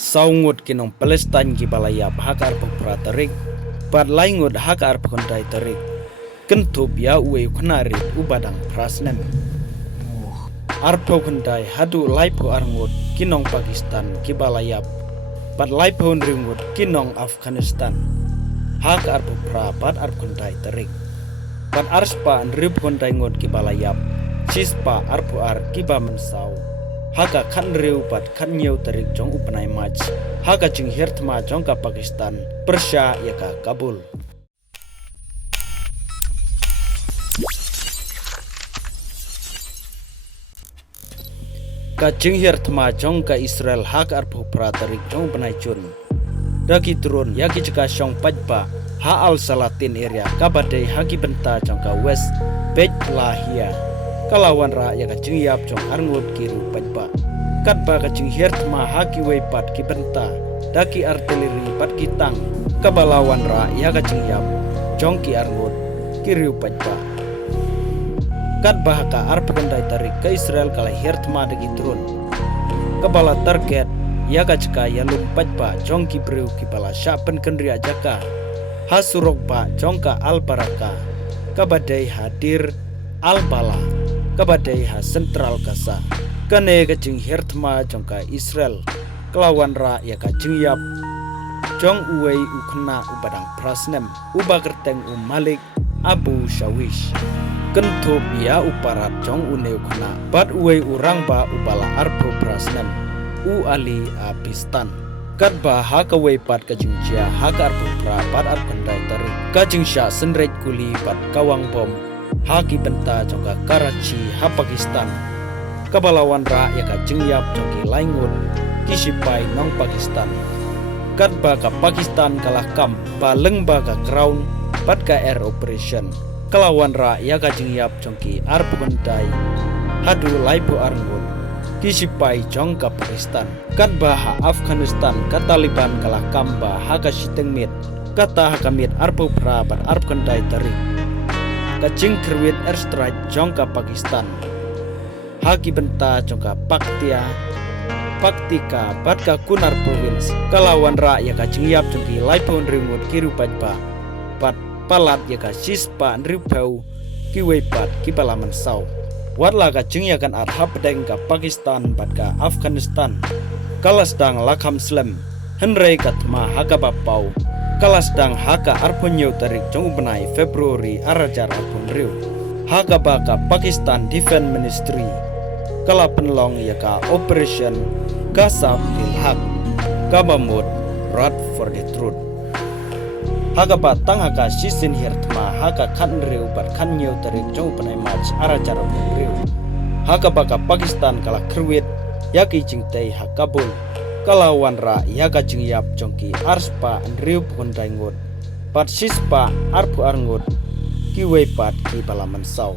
saungut kinong Palestine ki balaya hakar pukra tarik pat laingut hakar pukundai tarik kentup ya uwe kunari ubadang prasnem arpo kundai hadu laipo arngut kinong Pakistan ki balaya pat laipo nringut kinong Afghanistan hakar pukra pat arpukundai tarik pat arspa nrip kundai ngut ki balaya sispa arpo ar kiba mensau haka kan riu pat kan nyau tarik jong upanai maj haka jing hertma jong ka Pakistan Persia ya ka Kabul ka jing hertma jong ka Israel hak arpu pra tarik jong upanai chun daki turun ya ki jika shong pajba ha al salatin area ka badai haki benta jong ka west Bethlehem kalawan ra ya ka jing yap jong arngut kiru pajba kat ba ka jing hertma ha kiwei pat ki benta daki artileri pat ki tang kabalawan ra ya ka jing yap jong ki arngut kiru pajba kat ba ka arpendai tarik ke Israel kala hertma dagi turun kabala target ya ka jika ya lum pajba jong ki breu ki bala syapen kendria jaka ha surok ba jong ka al baraka kabadai hadir al bala kabadai ha sentral kasa kane ka jing hertma jong ka Israel kelawan ra ya ka jing yap jong uwei ukna ubadang prasnem ubakerteng malik abu shawish kentup ya uparat jong une ukna bat uwei urang ba ubala arpo prasnem u ali abistan kat ba ha ka wei pat ka jing jia ha ka arpo pra pat ar pandai tarik ka jing sha senret kuli pat kawang bom haki benta jongka Karachi ha Pakistan kabalawan ra ya ka jingyap jongki laingut kisipai nong Pakistan kat ba ka Pakistan kalah kam ba leng ba ka crown pat ka air operation kalawan ra ya ka jingyap jongki ar pukundai hadu laipu arngut kisipai jongka Pakistan kat ba ha Afghanistan ka Taliban kalah kam ba ha ka sitengmit kata ha kamit arpu pra bat ar pukundai tarik kacing kerwit airstrike jongka Pakistan haki benta jongka Paktika batka kunar province kalawan ra ya kacing yap jongki laipon rimut kiru pajba pat palat ya ka sispa nripau kiwei pat kipalaman sau watla kacing ya kan arha pedeng ka Pakistan batka Afghanistan kalasdang lakam slam henrei katma haka bapau kalasdang haka arponyo tarik jong benai Februari arajar arpon riu haka baka Pakistan Defense Ministry kala penlong ya ka Operation Kasab Hilhak kabamut Rat for the Truth haka batang haka sisin hirtma haka kan riu bat kan nyo tarik jong benai maj arajar arpon riu haka baka Pakistan kala kerwit yaki jingtai hakabul kalawan ra ya ka jing yap jongki arspa nriu pundai ngut pat sispa arpu arngut kiwei pat ki balaman sau